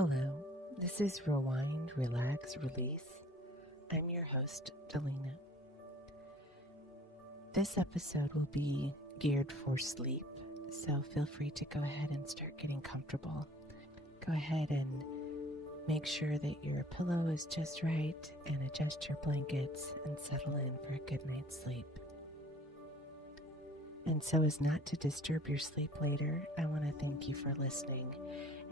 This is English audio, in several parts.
Hello, this is Rewind, Relax, Release. I'm your host, Daleena. This episode will be geared for sleep, so feel free to go ahead and start getting comfortable. Go ahead and make sure that your pillow is just right and adjust your blankets and settle in for a good night's sleep. And so as not to disturb your sleep later, I want to thank you for listening,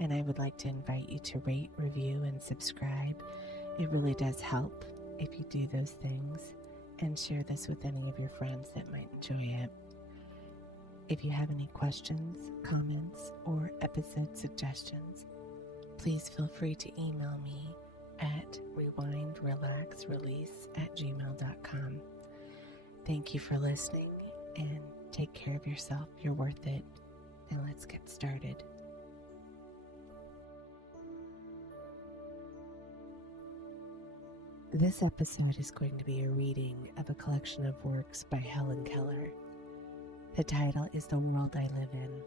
and I would like to invite you to rate, review, and subscribe. It really does help if you do those things, and share this with any of your friends that might enjoy it. If you have any questions, comments, or episode suggestions, please feel free to email me at rewindrelaxrelease@gmail.com. Thank you for listening, and take care of yourself. You're worth it. Now let's get started. This episode is going to be a reading of a collection of works by Hellen Keller. The title is The World I Live In.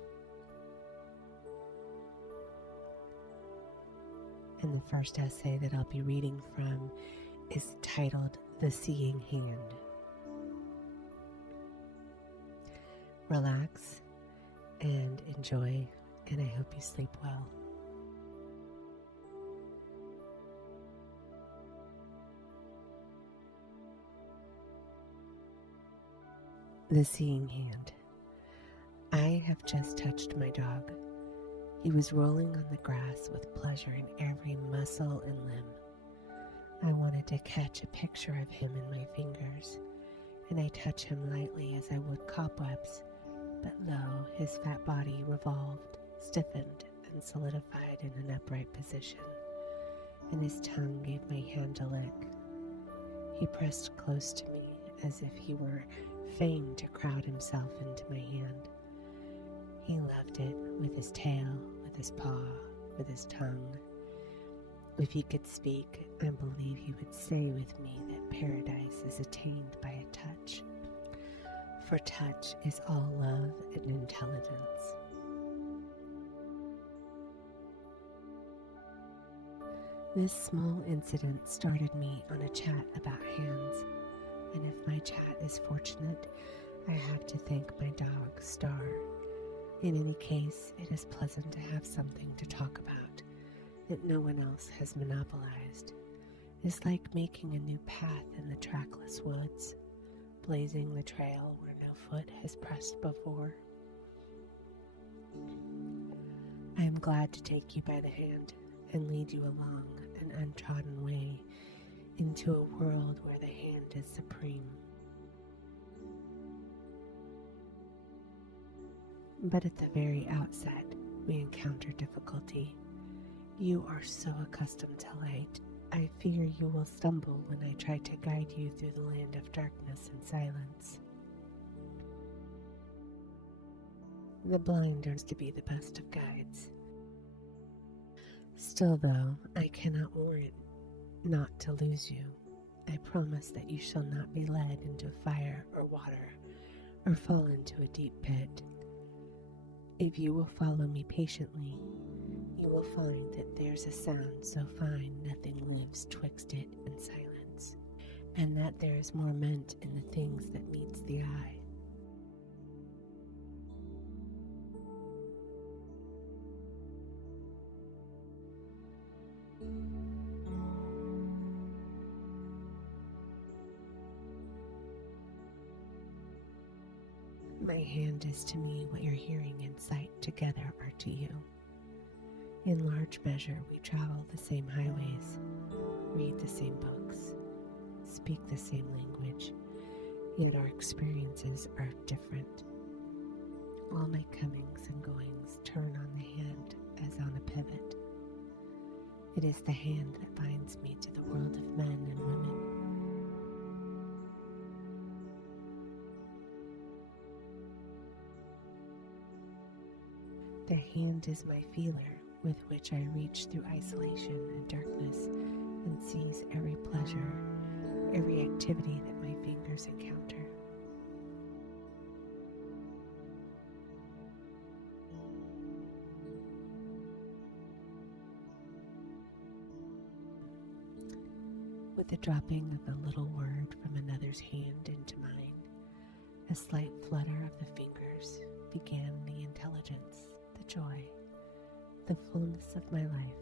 And the first essay that I'll be reading from is titled The Seeing Hand. Relax and enjoy, and I hope you sleep well. The Seeing Hand. I have just touched my dog. He was rolling on the grass with pleasure in every muscle and limb. I wanted to catch a picture of him in my fingers, and I touch him lightly as I would cobwebs. But lo, his fat body revolved, stiffened, and solidified in an upright position, and his tongue gave my hand a lick. He pressed close to me as if he were fain to crowd himself into my hand. He loved it with his tail, with his paw, with his tongue. If he could speak, I believe he would say with me that paradise is attained by a touch. For touch is all love and intelligence. This small incident started me on a chat about hands, and if my chat is fortunate, I have to thank my dog, Star. In any case, it is pleasant to have something to talk about that no one else has monopolized. It's like making a new path in the trackless woods, blazing the trail where no foot has pressed before. I am glad to take you by the hand and lead you along an untrodden way into a world where the hand is supreme. But at the very outset, we encounter difficulty. You are so accustomed to light, I fear you will stumble when I try to guide you through the land of darkness and silence. The blind are to be the best of guides. Still, though, I cannot warrant not to lose you. I promise that you shall not be led into fire or water, or fall into a deep pit. If you will follow me patiently, you will find that there's a sound so fine nothing lives twixt it and silence, and that there is more meant in the things that meets the eye. My hand is to me what your hearing and sight together are to you. In large measure, we travel the same highways, read the same books, speak the same language, yet our experiences are different. All my comings and goings turn on the hand as on a pivot. It is the hand that binds me to the world of men and women. Their hand is my feeler with which I reach through isolation and darkness and seize every pleasure, every activity that my fingers encounter. with the dropping of a little word from another's hand into mine, a slight flutter of the fingers began the intelligence, the joy, the fullness of my life.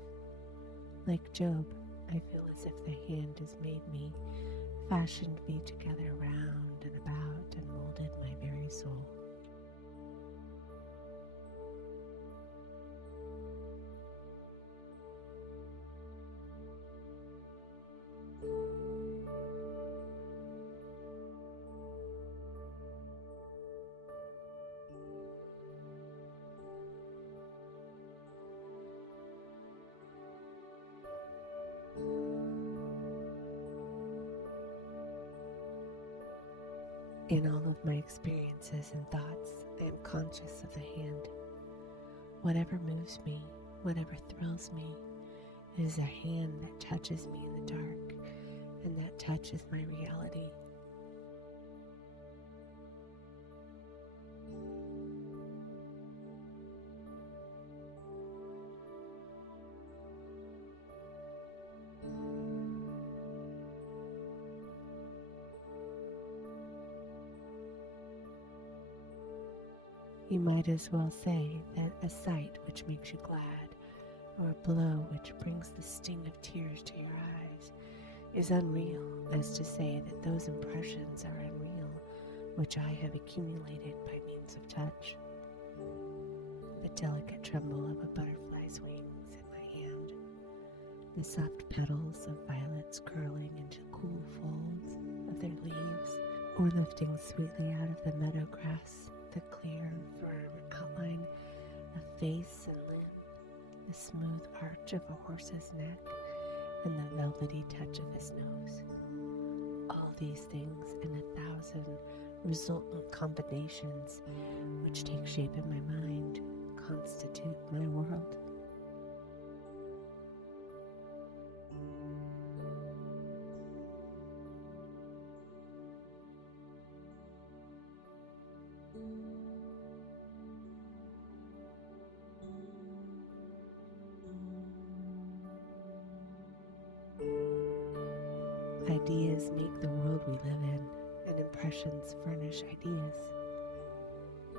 Like Job, I feel as if the hand has made me, fashioned me together round and about, and molded my very soul. In all of my experiences and thoughts, I am conscious of the hand. Whatever moves me, whatever thrills me, it is a hand that touches me in the dark, and that touch is my reality. You might as well say that a sight which makes you glad, or a blow which brings the sting of tears to your eyes, is unreal, as to say that those impressions are unreal which I have accumulated by means of touch. The delicate tremble of a butterfly's wings in my hand, the soft petals of violets curling into cool folds of their leaves, or lifting sweetly out of the meadow grass, the clear, firm outline of face and limb, the smooth arch of a horse's neck, and the velvety touch of his nose. All these things and 1,000 resultant combinations which take shape in my mind constitute my world. Ideas make the world we live in, and impressions furnish ideas.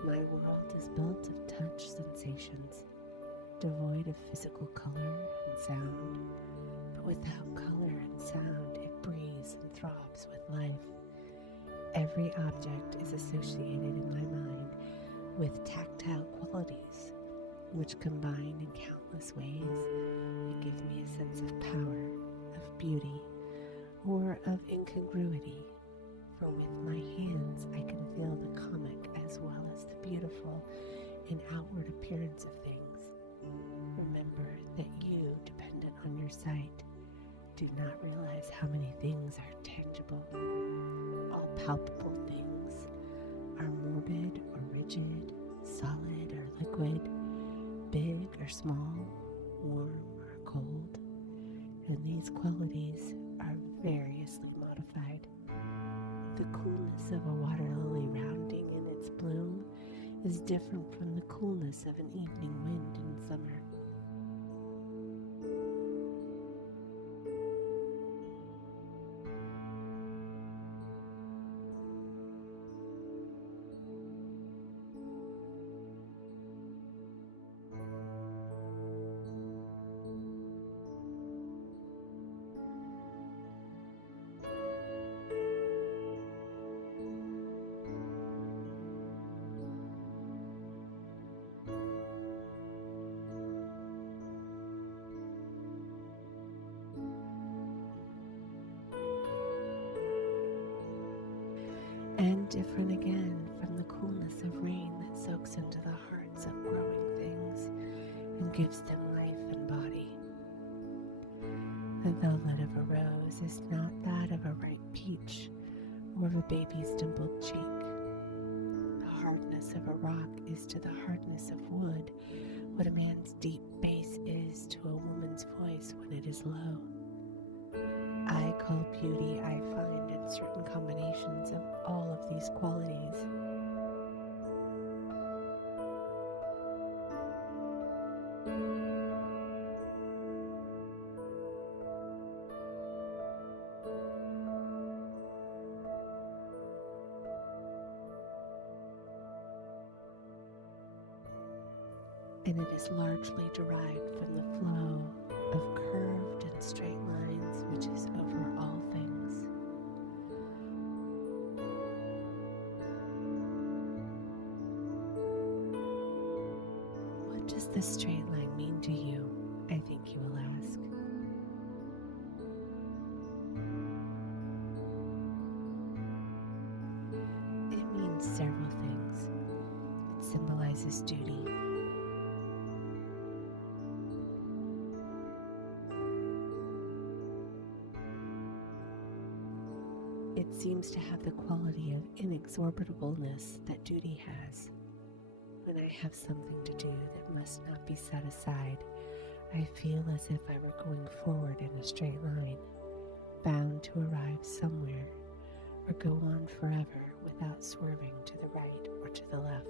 My world is built of touch sensations, devoid of physical color and sound, but without color and sound it breathes and throbs with life. Every object is associated in my mind with tactile qualities, which combine in countless ways and give me a sense of power, of beauty, or of incongruity, for with my hands I can feel the comic as well as the beautiful in outward appearance of things. Remember that you, dependent on your sight, do not realize how many things are tangible. All palpable things are morbid or rigid, solid or liquid, big or small, warm or cold, and these qualities are variously modified. The coolness of a water lily rounding in its bloom is different from the coolness of an evening wind in summer. And different again from the coolness of rain that soaks into the hearts of growing things and gives them life and body. The velvet of a rose is not that of a ripe peach or of a baby's dimpled cheek. The hardness of a rock is to the hardness of wood what a man's deep bass is to a woman's voice when it is low. I call beauty I find in certain combinations of all of these qualities. and it is largely derived from the flow of curved and straight lines, which is over all things. What does this straight line mean to you? I think you will ask. It means several things. It symbolizes duty. It seems to have the quality of inexorableness that duty has. When I have something to do that must not be set aside, I feel as if I were going forward in a straight line, bound to arrive somewhere or go on forever without swerving to the right or to the left.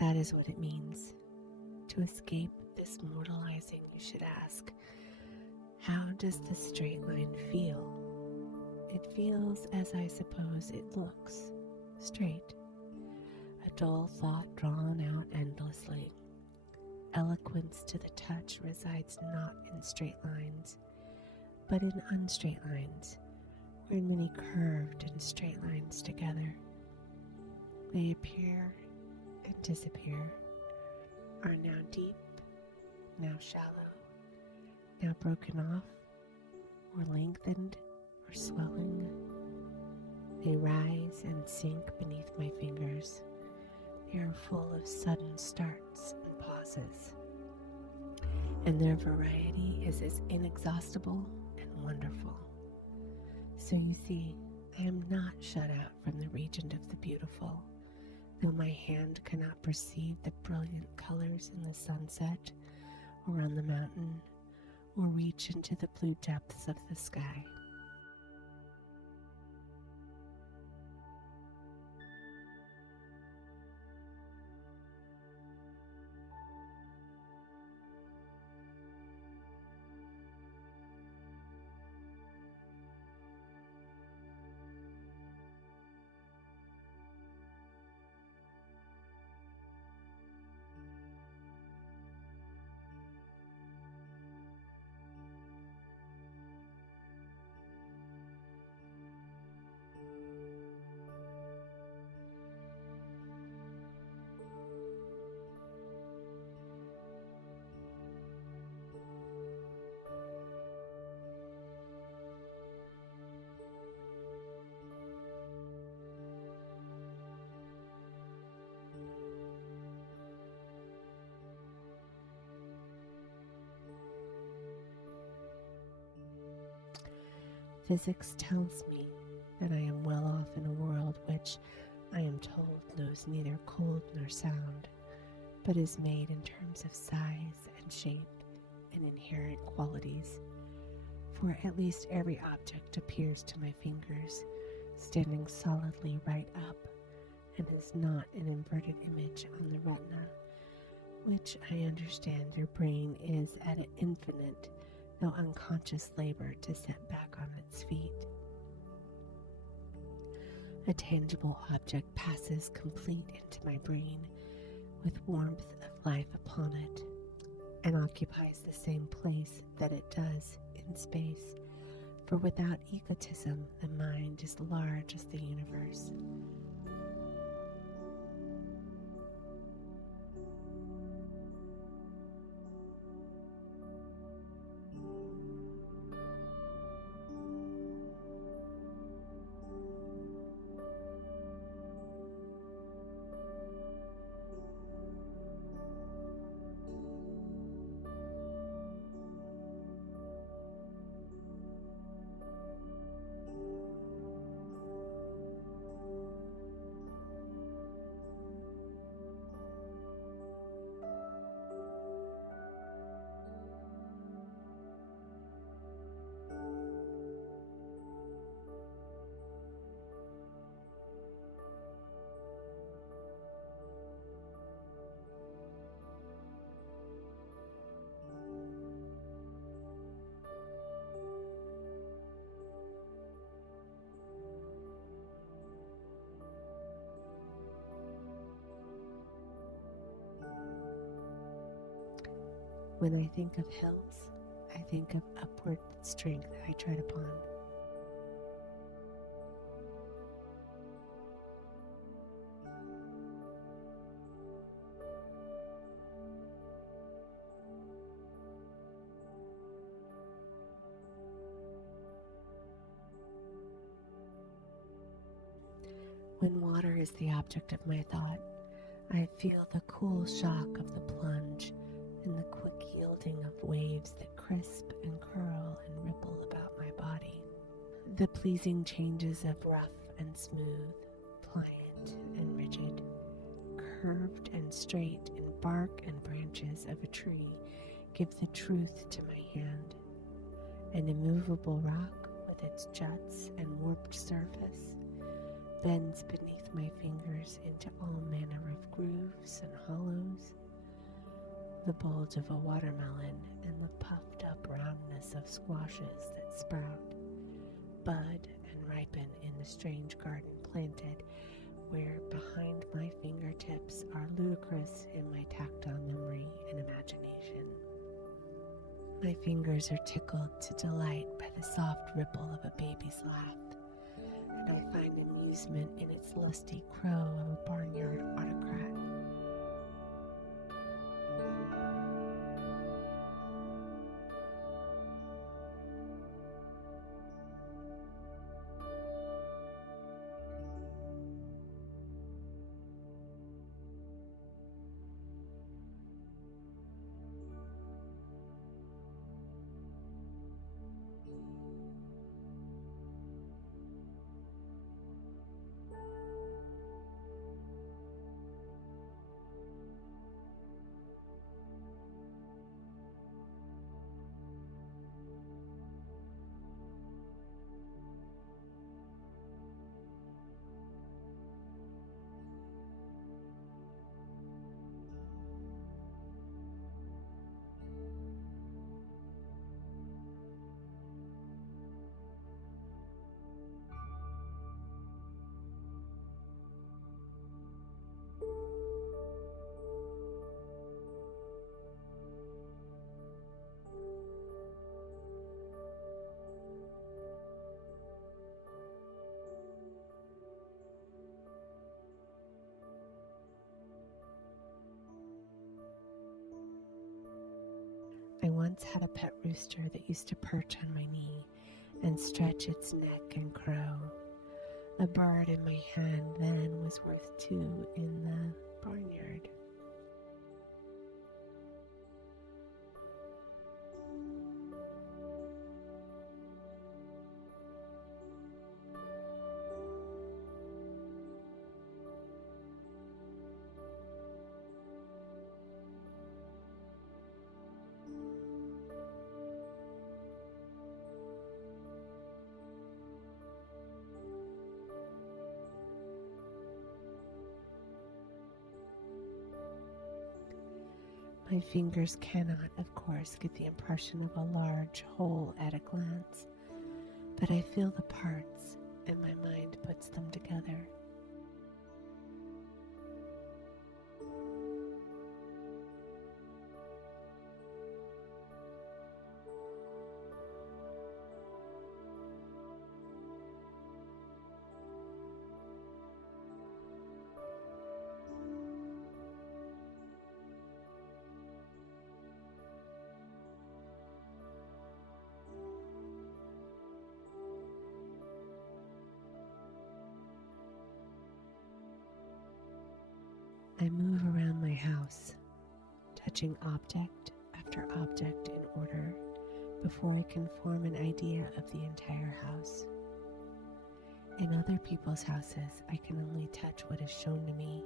That is what it means. To escape this mortalizing, you should ask, how does the straight line feel? It feels as I suppose it looks, straight. A dull thought drawn out endlessly. Eloquence to the touch resides not in straight lines, but in unstraight lines, or in many curved and straight lines together. They appear and disappear, are now deep, now shallow, now broken off, or lengthened, or swelling. They rise and sink beneath my fingers. They are full of sudden starts and pauses, and their variety is as inexhaustible and wonderful. So you see, I am not shut out from the region of the beautiful, though my hand cannot perceive the brilliant colors in the sunset or on the mountain, or reach into the blue depths of the sky. Physics tells me that I am well off in a world which, I am told, knows neither cold nor sound, but is made in terms of size and shape and inherent qualities. For at least every object appears to my fingers standing solidly right up, and is not an inverted image on the retina, which I understand your brain is at an infinite, though unconscious labor to set back on its feet. A tangible object passes complete into my brain with warmth of life upon it, and occupies the same place that it does in space, for without egotism the mind is large as the universe. When I think of hills, I think of upward strength I tread upon. When water is the object of my thought, I feel the cool shock of the plunge and the quick yielding of waves that crisp and curl and ripple about my body. The pleasing changes of rough and smooth, pliant and rigid, curved and straight in bark and branches of a tree give the truth to my hand. An immovable rock with its juts and warped surface bends beneath my fingers into all manner of grooves and hollows. The bulge of a watermelon and the puffed up roundness of squashes that sprout, bud, and ripen in the strange garden planted where behind my fingertips are ludicrous in my tactile memory and imagination. My fingers are tickled to delight by the soft ripple of a baby's laugh, and I find amusement in its lusty crow of a barnyard autocrat. I once had a pet rooster that used to perch on my knee and stretch its neck and crow. A bird in my hand then was worth two in the barnyard. My fingers cannot, of course, get the impression of a large whole at a glance, but I feel the parts, and my mind puts them together. I move around my house, touching object after object in order before I can form an idea of the entire house. In other people's houses, I can only touch what is shown to me.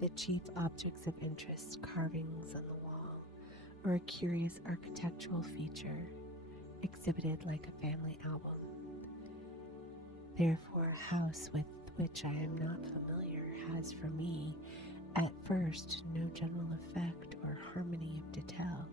the chief objects of interest, carvings on the wall, or a curious architectural feature exhibited like a family album. Therefore, a house with which I am not familiar has for me, at first, no general effect or harmony of detail.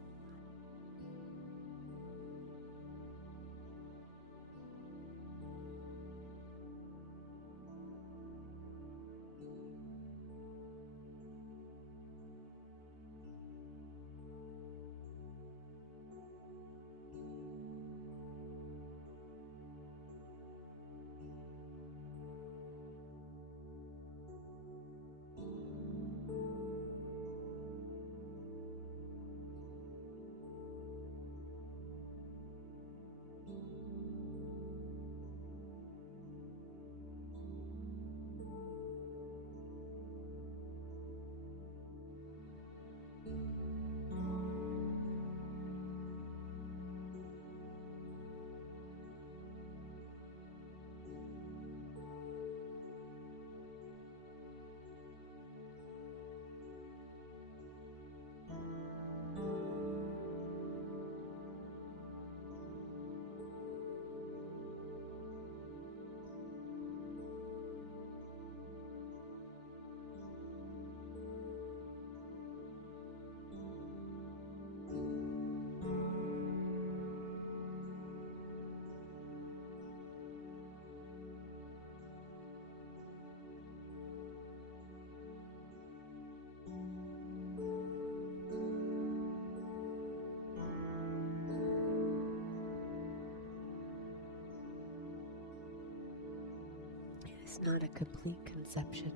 Is not a complete conception,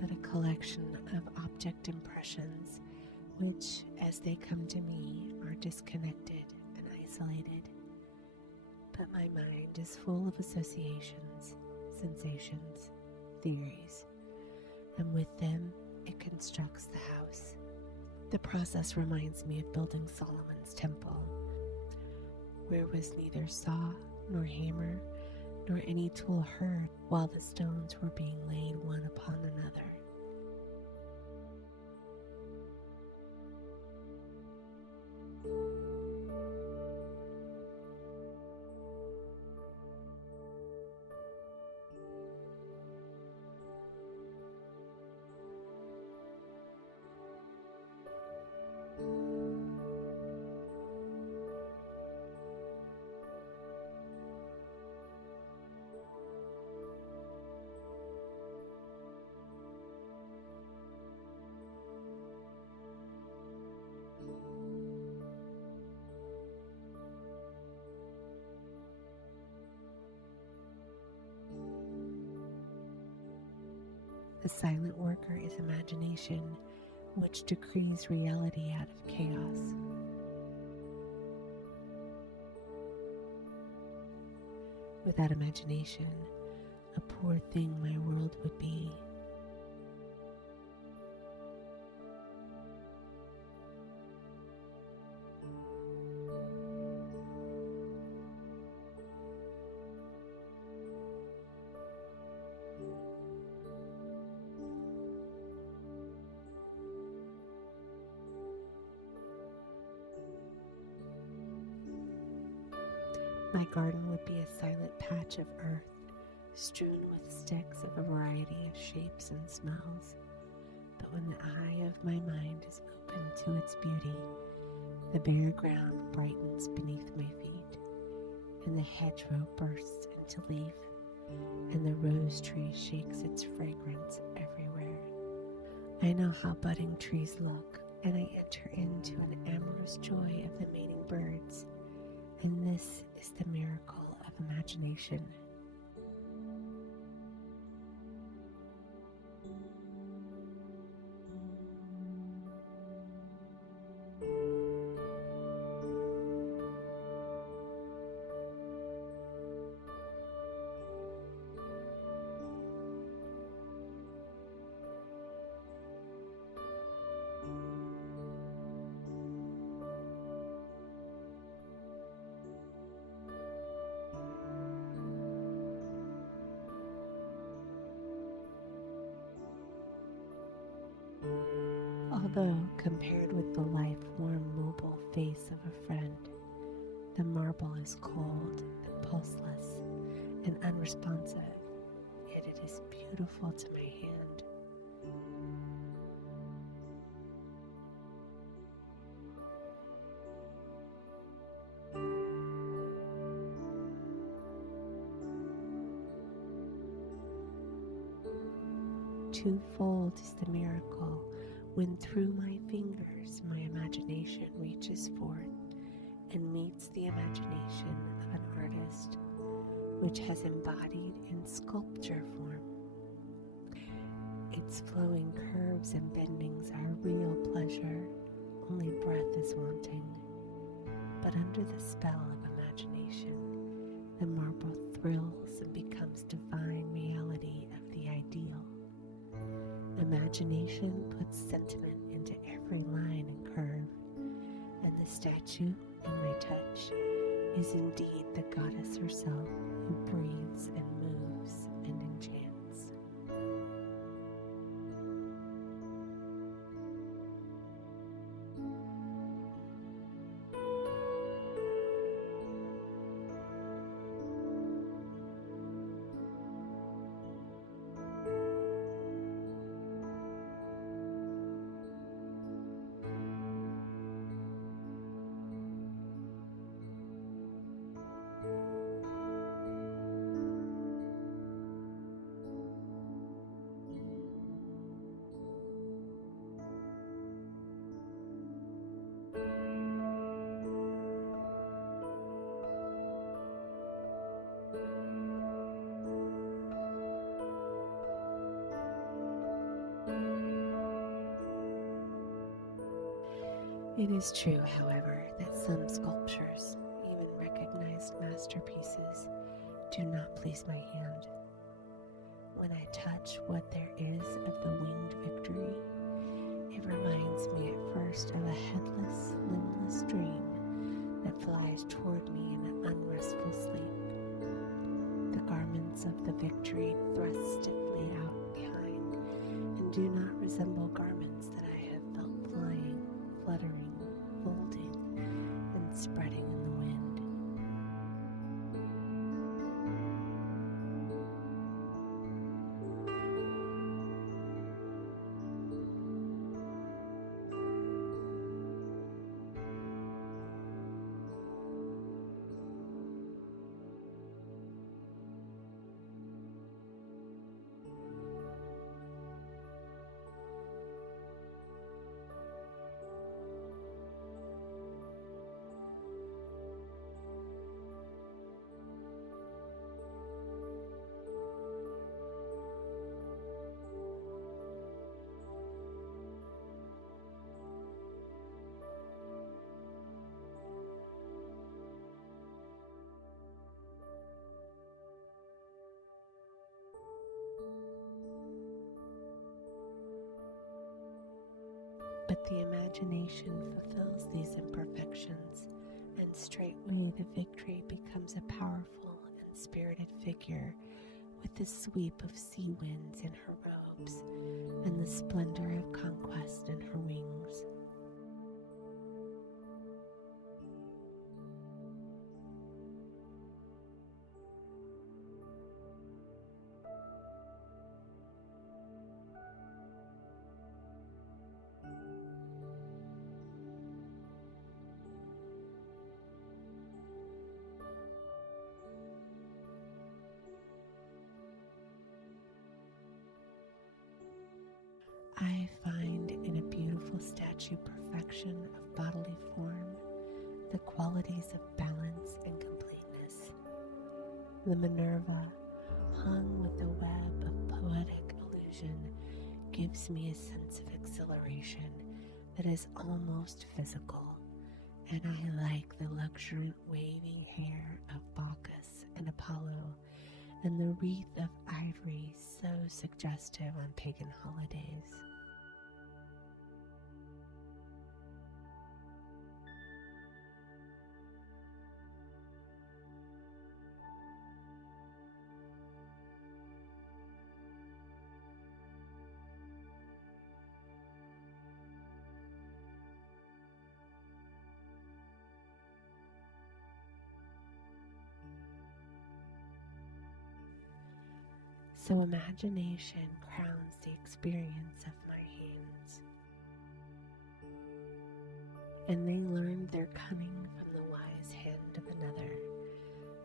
but a collection of object impressions which, as they come to me, are disconnected and isolated. But my mind is full of associations, sensations, theories, and with them it constructs the house. The process reminds me of building Solomon's temple, where was neither saw nor hammer nor any tool heard while the stones were being laid one upon another. The silent worker is imagination, which decrees reality out of chaos. Without imagination, a poor thing my world would be. My garden would be a silent patch of earth, strewn with sticks of a variety of shapes and smells. But when the eye of my mind is open to its beauty, the bare ground brightens beneath my feet, and the hedgerow bursts into leaf, and the rose tree shakes its fragrance everywhere. I know how budding trees look, and I enter into an amorous joy of the mating birds. And this is the miracle of imagination. Although, compared with the life-warm, mobile face of a friend, the marble is cold and pulseless and unresponsive, yet it is beautiful to my hand. Twofold is the miracle when through my fingers my imagination reaches forth and meets the imagination of an artist which has embodied in sculpture form. Its flowing curves and bendings are real pleasure, only breath is wanting. But under the spell of imagination, the marble thrills and becomes divine reality of the ideal. Imagination puts sentiment into every line and curve, and the statue in my touch is indeed the goddess herself who breathes and moves and enchants. It is true, however, that some sculptures, even recognized masterpieces, do not please my hand. When I touch what there is of the winged victory, it reminds me at first of a headless, limbless dream that flies toward me in an unrestful sleep. The garments of the victory thrust stiffly out behind and do not resemble garments that I have felt flying, fluttering, folding, and spreading in the wind. But the imagination fulfills these imperfections, and straightway the victory becomes a powerful and spirited figure with the sweep of sea winds in her robes and the splendor of conquest in her wings. I find in a beautiful statue perfection of bodily form, the qualities of balance and completeness. The Minerva, hung with a web of poetic illusion, gives me a sense of exhilaration that is almost physical, and I like the luxuriant waving hair of Bacchus and Apollo, and the wreath of ivory so suggestive on pagan holidays. So imagination crowns the experience of my hands, and they learned their cunning from the wise hand of another,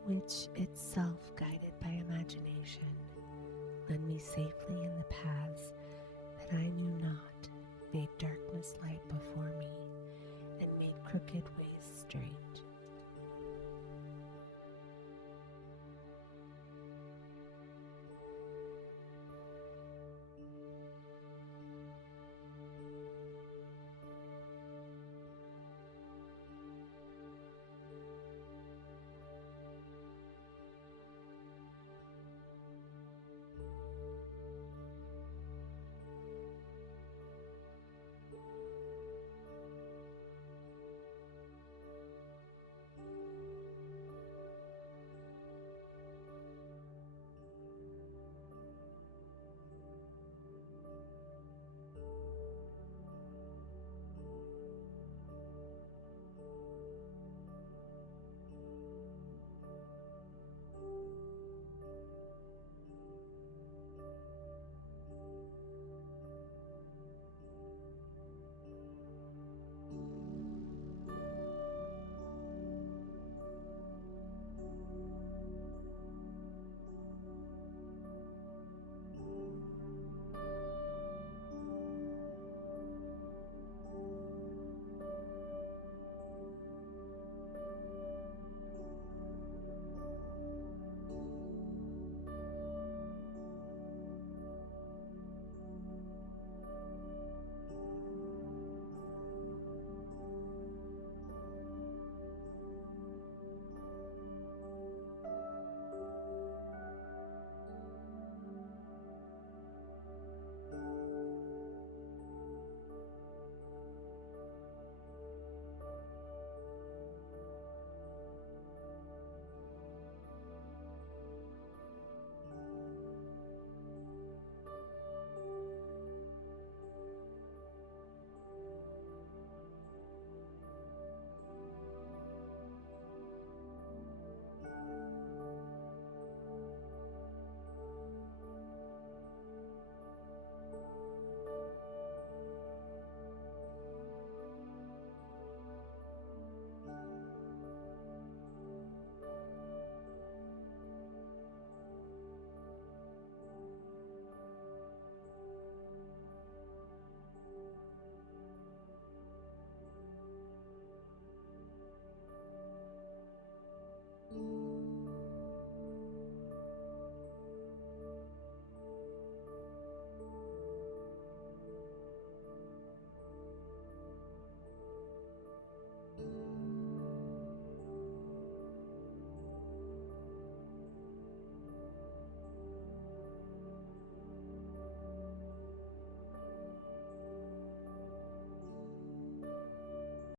which itself guided by imagination led me safely in the paths that I knew not, made darkness light before me, and made crooked ways